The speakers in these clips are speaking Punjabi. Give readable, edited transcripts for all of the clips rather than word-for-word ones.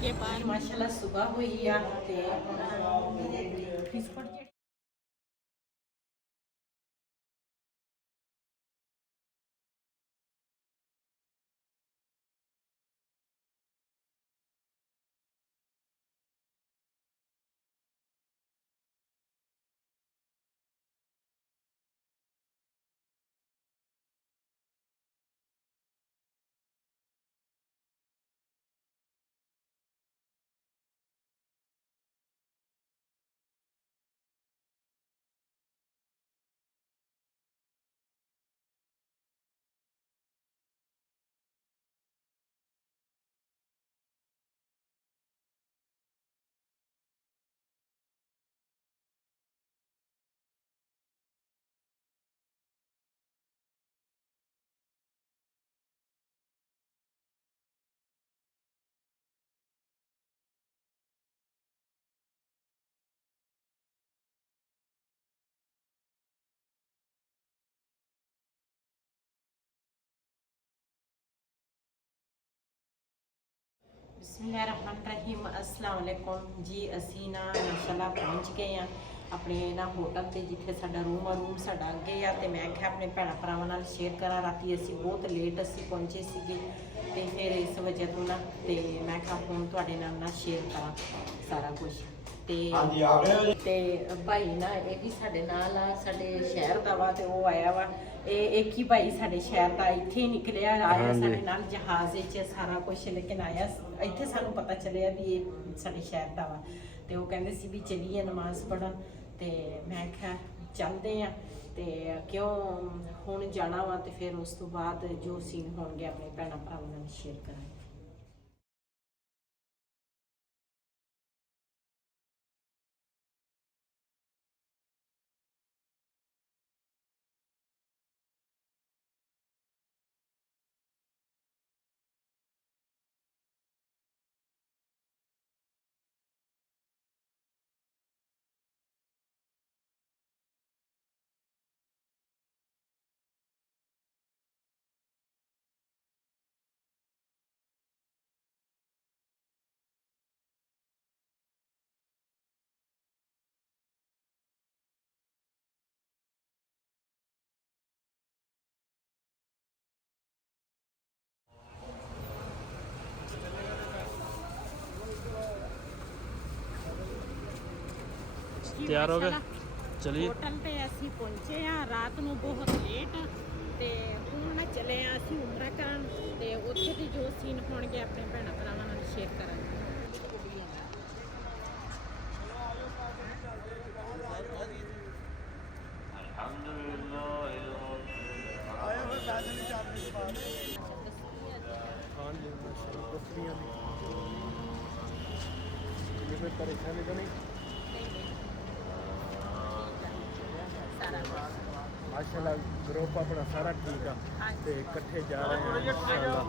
के बाद माशाल्लाह सुबह हुई आ ते बिस्कुट बिस्मिल्लाहिर्रहमानिर्रहीम अस्सलाम वालेकुम जी। असी ना माशाल्लाह पहुँच गए हैं अपने ना होटल ते जिथे साडा रूम साडा अगे आ ते मैं आख्या अपने भैन भरावां नाल शेयर करा। राती असी बहुत लेट असी पहुँचे सीगे ते फिर इस वजह तो ना ते मैं आख्या हुण तुहाडे नाल ना शेयर करा सारा कुछ ते भाई ना ये भी साडे नाल आ साडे शहर दा वा ते वो आया वा एक ही भाई साडे शहर दा इत्थे ही निकलिया आया साडे नाल जहाज विच सारा कुछ लेकिन आया इत्थे सानू पता चलिया भी ये साडे शहर दा वा ते वो कहंदे सी भी चलिए नमाज पढ़न ते मैं आख्या चलदे आ ते क्यों हुण जाना वा ते फिर उस तो बाद जो सीन होणगे अपने भैणां भरावां नाल शेयर करांगे। ਤਿਆਰ ਹੋ ਗਏ ਚਲਿਏ ਹੋਟਲ ਤੇ ਅਸੀਂ ਪਹੁੰਚੇ ਆ ਰਾਤ ਨੂੰ ਬਹੁਤ ਲੇਟ ਤੇ ਹੁਣ ਨਾ ਚਲੇ ਆ ਅਸੀਂ ਉਮਰਾ ਕਰਨ ਤੇ ਉੱਥੇ ਦੀ ਜੋ ਸੀਨ ਹੋਣਗੇ ਆਪਣੇ ਭੈਣਾਂ ਭਰਾਵਾਂ ਨਾਲ ਸ਼ੇਅਰ ਕਰਾਂਗੇ। हाँ जी बकरियाँ ये कोई परेशानी तो नहीं माशाल्लाह ग्रुप अपना सारा ठीक है ते इकट्ठे जा रहे हैं इंशाल्लाह।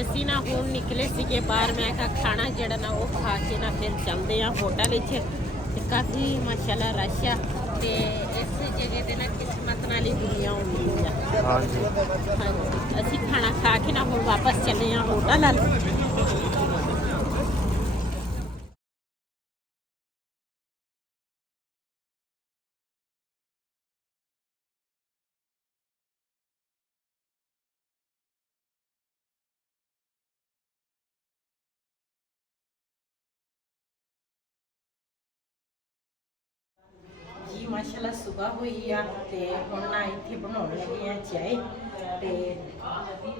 ਅਸੀਂ ਨਾ ਹੁਣ ਨਿਕਲੇ ਸੀਗੇ ਬਾਹਰ। ਮੈਂ ਕਿਹਾ ਖਾਣਾ ਜਿਹੜਾ ਨਾ ਉਹ ਖਾ ਕੇ ਨਾ ਫਿਰ ਚੱਲਦੇ ਆ ਹੋਟਲ ਵਿੱਚ। ਤੇ ਕਾਫੀ ਮਾਸ਼ਾਅੱਲਾ ਰਸ਼ ਆ ਤੇ ਇਸ ਜਗ੍ਹਾ ਤੇ ਨਾ ਕਿਸਮਤ ਨਾਲ ਹੀ ਦੁਨੀਆ ਹੁੰਦੀ ਆ। ਹਾਂਜੀ ਹਾਂਜੀ, ਅਸੀਂ ਖਾਣਾ ਖਾ ਕੇ ਨਾ ਹੁਣ ਵਾਪਸ ਚੱਲੇ ਆ ਹੋਟਲ ਵੱਲ। ਜੀ ਮਾਸ਼ਾਅੱਲਾ ਸੁਬਹ ਹੋਈ ਆ ਤੇ ਹੁਣ ਨਾ ਇੱਥੇ ਬਣਾਉਣ ਲੱਗੇ ਆ ਚਾਹ। ਤੇ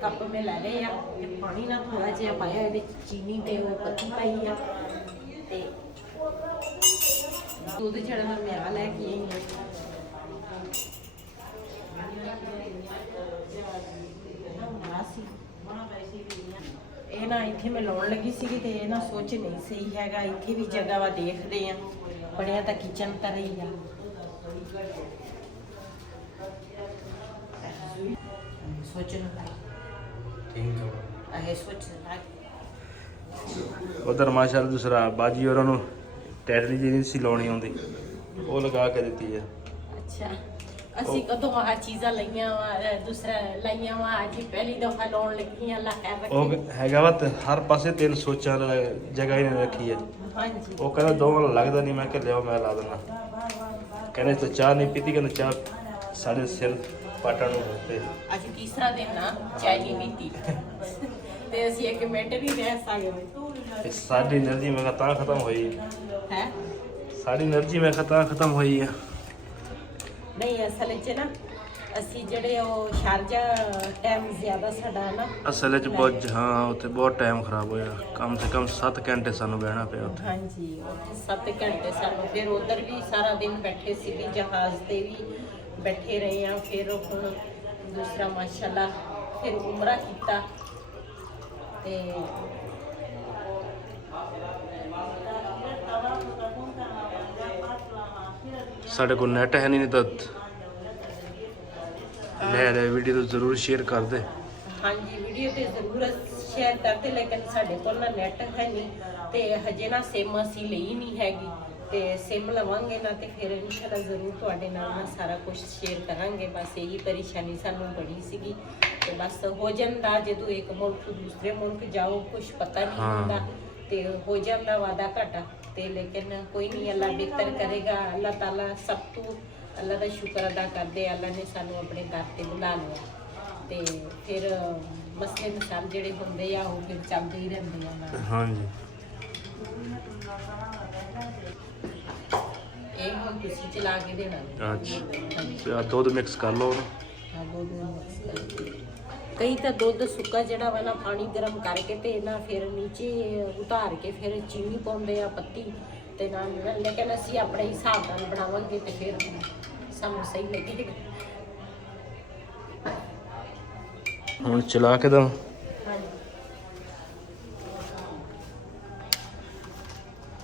ਕੱਪ ਮੈਂ ਲੈ ਲਏ ਆ ਤੇ ਪਾਣੀ ਨਾ ਥੋੜਾ ਜਿਹਾ ਪਾਇਆ, ਇਹਦੇ ਚੀਨੀ ਤੇ ਉਹ ਪੱਤੀ ਪਾਈ ਆ ਤੇ ਦੁੱਧ ਜਿਹੜਾ ਨਾ ਮੈਂ ਆ ਲੈ ਕੇ ਆਈ ਆ। ਇਹ ਨਾ ਇੱਥੇ ਮੈਂ ਲਾਉਣ ਲੱਗੀ ਸੀਗੀ ਤੇ ਇਹ ਨਾ ਸੋਚ ਨਹੀਂ ਸਹੀ ਹੈਗਾ। ਇੱਥੇ ਵੀ ਜਗ੍ਹਾ ਵਾ, ਦੇਖਦੇ ਆ। ਬਣਿਆ ਤਾਂ ਕਿਚਨ ਤਰ੍ਹਾਂ ਹੀ ਆ। ਉਧਰ ਮਾਸ਼ਾਅੱਲਾ ਦੂਸਰਾ ਬਾਜੀ ਹੋਰਾਂ ਨੂੰ ਟੈਟਲੀ ਜੀ ਨਹੀਂ ਸੀ ਲਾਉਣੀ ਆਉਂਦੀ, ਉਹ ਲਗਾ ਕੇ ਦਿੱਤੀ ਹੈ। ਅੱਛਾ, ਅਸੀਂ ਕਦੋਂ ਆਹ ਚੀਜ਼ਾਂ ਲਈਆਂ ਵਾ, ਦੂਸਰਾ ਲਾਈਆਂ ਵਾ, ਅੱਜ ਪਹਿਲੀ ਦਫਾ ਲਾਉਣ ਲੱਗੀਆਂ। ਅੱਲਾ ਖੈਰ ਰੱਖੇ। ਉਹ ਹੈਗਾ ਵਾ ਤੇ ਹਰ ਪਾਸੇ ਤਿੰਨ ਸੋਚਾਂ ਦਾ ਜਗ੍ਹਾ ਹੀ ਨਹੀਂ ਰੱਖੀ ਹੈ। ਹਾਂਜੀ, ਉਹ ਕਹਿੰਦਾ ਦੋਵਾਂ ਨੂੰ ਲੱਗਦਾ ਨਹੀਂ। ਮੈਂ ਕਿਹਾ ਲਿਆਓ ਮੈਂ ਲਾ ਦਿੰਦਾ। ਕਹਿੰਦੇ ਤਾਂ ਚਾਹ ਨਹੀਂ ਪੀਤੀ, ਕਹਿੰਦਾ ਚਾਹ ਸਾਡੇ ਸਿਰ ਪਾਟਣ ਨੂੰ ਤੇ ਅੱਜ ਤੀਸਰਾ ਦਿਨ ਨਾ ਚਾਹ ਨਹੀਂ ਪੀਤੀ ਤੇ ਅਸੀਂ ਇੱਕ ਮਿੰਟ ਨਹੀਂ ਰਹਿ ਸਕਦੇ। ਸਾਡੀ એનર્ਜੀ ਮੈਂ ਕਿਹਾ ਤਾਂ ਖਤਮ ਹੋਈ ਹੈ। ਸਾਡੀ એનર્ਜੀ ਮੈਂ ਕਿਹਾ ਤਾਂ ਖਤਮ ਹੋਈ ਆ। ਨਹੀਂ ਅਸਲ 'ਚ ਨਾ ਅਸੀਂ ਜਿਹੜੇ ਉਹ ਸ਼ਾਰਜਾ ਟਾਈਮ ਜ਼ਿਆਦਾ ਸਾਡਾ ਨਾ ਅਸਲ ਵਿੱਚ ਬਹੁਤ ਹਾਂ ਉੱਥੇ ਬਹੁਤ ਟਾਈਮ ਖਰਾਬ ਹੋਇਆ। ਕਮ ਸੇ ਕਮ 7 ਘੰਟੇ ਸਾਨੂੰ ਬਹਿਣਾ ਪਿਆ ਉੱਥੇ। ਹਾਂਜੀ, ਉੱਥੇ 7 ਘੰਟੇ ਸਾਨੂੰ। ਫਿਰ ਉਧਰ ਵੀ ਸਾਰਾ ਦਿਨ ਬੈਠੇ ਸੀ, ਵੀ ਜਹਾਜ਼ ਤੇ ਵੀ ਬੈਠੇ ਰਹੇ ਆ। ਫਿਰ ਹੁਣ ਦੂਸਰਾ ਮਾਸ਼ਾਅੱਲਾ ਫਿਰ ਉਮਰਾ ਕੀਤਾ ਤੇ ਸਾਡੇ ਕੋਲ ਨੈਟ ਹੈ ਨਹੀਂ ਤਾਂ ਲੈ ਲੈ ਵੀਡੀਓ ਤੋਂ ਜ਼ਰੂਰ ਸ਼ੇਅਰ ਕਰ ਦੇ। ਹਾਂਜੀ, ਵੀਡੀਓ ਤੇ ਜ਼ਰੂਰ ਸ਼ੇਅਰ ਕਰਦੇ, ਲੇਕਿਨ ਸਾਡੇ ਕੋਲ ਨਾ ਨੈਟ ਹੈ ਨਹੀਂ ਤੇ ਹਜੇ ਨਾ ਸਿਮ ਅਸੀਂ ਲਈ ਨਹੀਂ ਹੈਗੀ। ਤੇ ਸਿਮ ਲਵਾਂਗੇ ਨਾ ਤੇ ਫਿਰ ਇਨਸ਼ਾਅੱਲਾ ਜ਼ਰੂਰ ਤੁਹਾਡੇ ਨਾਲ ਨਾ ਸਾਰਾ ਕੁਝ ਸ਼ੇਅਰ ਕਰਾਂਗੇ। ਬਸ ਇਹੀ ਪਰੇਸ਼ਾਨੀ ਸਾਨੂੰ ਬੜੀ ਸੀਗੀ ਤੇ ਬਸ ਹੋ ਜਾਂਦਾ। ਜਦੋਂ ਇੱਕ ਮੁਲਕ ਤੋਂ ਦੂਸਰੇ ਮੁਲਕ ਜਾਓ ਕੁਝ ਪਤਾ ਨਹੀਂ ਹੁੰਦਾ ਤੇ ਹੋ ਜਾਂਦਾ ਵਾਦਾ ਘਾਟਾ ਤੇ, ਲੇਕਿਨ ਕੋਈ ਨਹੀਂ, ਅੱਲਾ ਬਿਹਤਰ ਕਰੇਗਾ। ਅੱਲਾਹ ਤਾਲਾ ਸਭ ਤੋਂ ਅੱਲਾ ਦਾ ਸ਼ੁਕਰ ਅਦਾ ਕਰਦੇ। ਅੱਲਾ ਨੇ ਸਾਨੂੰ ਆਪਣੇ ਦਰ ਤੇ ਬੁਲਾ ਲਿਆ ਤੇ ਫਿਰ ਮਸਲੇ ਮਸਾਲ ਜਿਹੜੇ ਹੁੰਦੇ ਆ ਉਹ ਫਿਰ ਚੱਲਦੇ ਹੀ ਰਹਿੰਦੇ ਆ। ਹਾਂਜੀ, ਇਹ ਹੁਣ ਤੁਸੀਂ ਚਲਾ ਕੇ ਦੇਣਾ। ਅੱਛਾ, ਦੁੱਧ ਮਿਕਸ ਕਰ ਲਓ। ਹਾਂ, ਦੁੱਧ ਮਿਕਸ ਕਰਕੇ। ਕਈ ਤਾਂ ਦੁੱਧ ਸੁੱਕਾ ਜਿਹੜਾ ਵਾ ਨਾ ਪਾਣੀ ਗਰਮ ਕਰਕੇ ਤੇ ਨਾ ਫਿਰ ਨੀਚੇ ਉਤਾਰ ਕੇ ਫਿਰ ਚੀਨੀ ਪਾਉਂਦੇ ਆ, ਪੱਤੀ ਤੇ ਨਾਲ। ਲੇਕਿਨ ਅਸੀਂ ਆਪਣੇ ਹਿਸਾਬ ਨਾਲ ਬਣਾਵਾਂਗੇ ਤੇ ਫਿਰ ਸਾਨੂੰ ਸਹੀ ਲੱਗੇਗਾ। ਹੁਣ ਚਲਾ ਕੇ ਦਮ। ਹਾਂਜੀ,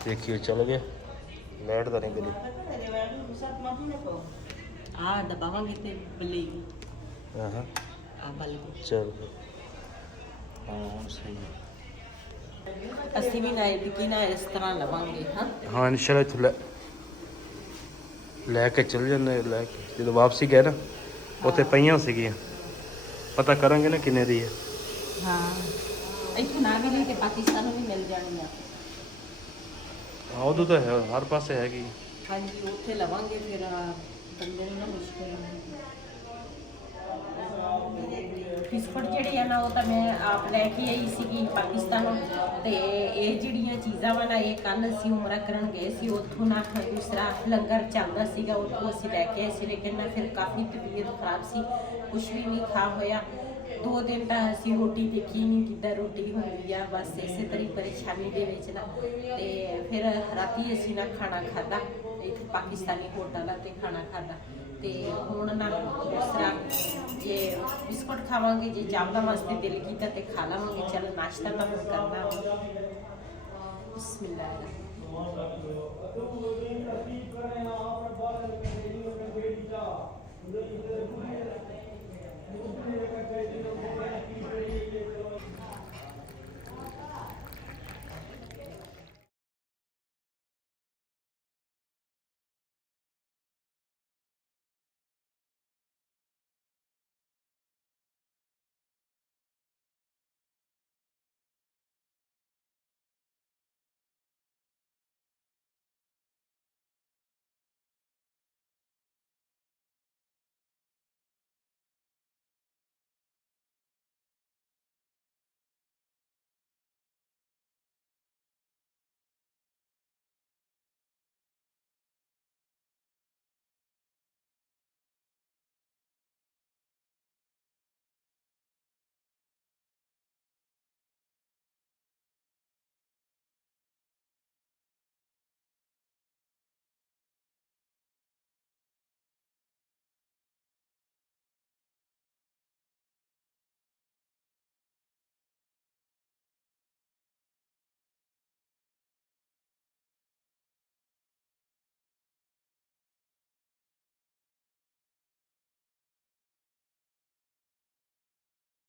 ਦੇਖਿਓ ਚੱਲ ਗਿਆ। ਲਾਈਟ ਤਾਂ ਨਹੀਂ ਗਈ। ਆ ਦਬਾਵਾਂਗੇ ਤੇ ਬਲੇਗੀ। ਹਾਂ ਆ ਬਲ ਗਈ। ਚਲ ਹਾਂ ਸਹੀ ਹੈ। ਅਸੀਂ ਵੀ ਨਾ ਇਹ ਨਾ ਇਸ ਤਰ੍ਹਾਂ ਲਵਾਂਗੇ। ਹਾਂ ਇਨਸ਼ਾਅੱਲਾ ਇੱਥੋਂ ਲੈ ਕੇ ਚੱਲ ਜਾਂਦੇ। ਲੈ ਕੇ ਜਦੋਂ ਵਾਪਸੀ ਗਏ ਨਾ ਉੱਥੇ ਪਈਆਂ ਸੀਗੀਆਂ, ਪਤਾ ਕਰਾਂਗੇ ਨਾ ਕਿੰਨੇ ਦੀ ਹੈ। ਹਾਂ, ਇੱਥੋਂ ਨਾ ਮਿਲੇ ਤੇ ਪਾਕਿਸਤਾਨ ਨੂੰ ਵੀ ਮਿਲ ਜਾਣਗੀਆਂ। ਹਾਂ ਉਦੋਂ ਤਾਂ ਹੈ, ਹਰ ਪਾਸੇ ਹੈਗੀ। ਹਾਂਜੀ, ਉੱਥੇ ਲਵਾਂਗੇ ਫਿਰ ਬੰਦੇ ਨੂੰ ਨਾ ਮੁਸ਼ਕਿਲ। ਬਿਸਕੁਟ ਜਿਹੜੇ ਆ ਨਾ ਉਹ ਤਾਂ ਮੈਂ ਆਪ ਲੈ ਕੇ ਆਈ ਸੀਗੀ ਪਾਕਿਸਤਾਨੋਂ ਤੇ ਇਹ ਜਿਹੜੀਆਂ ਚੀਜ਼ਾਂ ਵਾ ਨਾ ਇਹ ਕੱਲ ਅਸੀਂ ਉਮਰਾ ਕਰਨ ਗਏ ਸੀ। ਉੱਥੋਂ ਨਾ ਦੂਸਰਾ ਲੰਗਰ ਚੱਲਦਾ ਸੀਗਾ, ਉੱਥੋਂ ਅਸੀਂ ਲੈ ਕੇ ਆਏ ਸੀ। ਲੇਕਿਨ ਨਾ ਫਿਰ ਕਾਫੀ ਤਬੀਅਤ ਖਰਾਬ ਸੀ, ਕੁਛ ਵੀ ਨਹੀਂ ਖਾ ਹੋਇਆ। 2 ਦਿਨ ਤਾਂ ਅਸੀਂ ਰੋਟੀ ਦੇਖੀ ਨਹੀਂ, ਕਿੱਦਾਂ ਰੋਟੀ ਹੁੰਦੀ ਆ। ਬਸ ਇਸੇ ਤਰ੍ਹਾਂ ਪਰੇਸ਼ਾਨੀ ਦੇ ਵਿੱਚ ਨਾ ਤੇ ਫਿਰ ਰਾਤੀ ਅਸੀਂ ਨਾ ਖਾਣਾ ਖਾਧਾ ਇੱਥੇ ਪਾਕਿਸਤਾਨੀ ਹੋਟਲ ਆ ਤੇ ਖਾਣਾ ਖਾਧਾ ਤੇ ਹੁਣ ਨਾ ਦੂਸਰਾ ਜੇ ਬਿਸਕੁਟ ਖਾਵਾਂਗੇ। ਜੇ ਚਾਵਲਾਂ ਵਾਸਤੇ ਦਿਲ ਕੀਤਾ ਤੇ ਖਾ ਲਵਾਂਗੇ। ਚਲ ਨਾਸ਼ਤਾ ਤਾਂ ਹੁਣ ਕਰਨਾ। ਬਿਸਮਿਲ੍ਲਾਹ।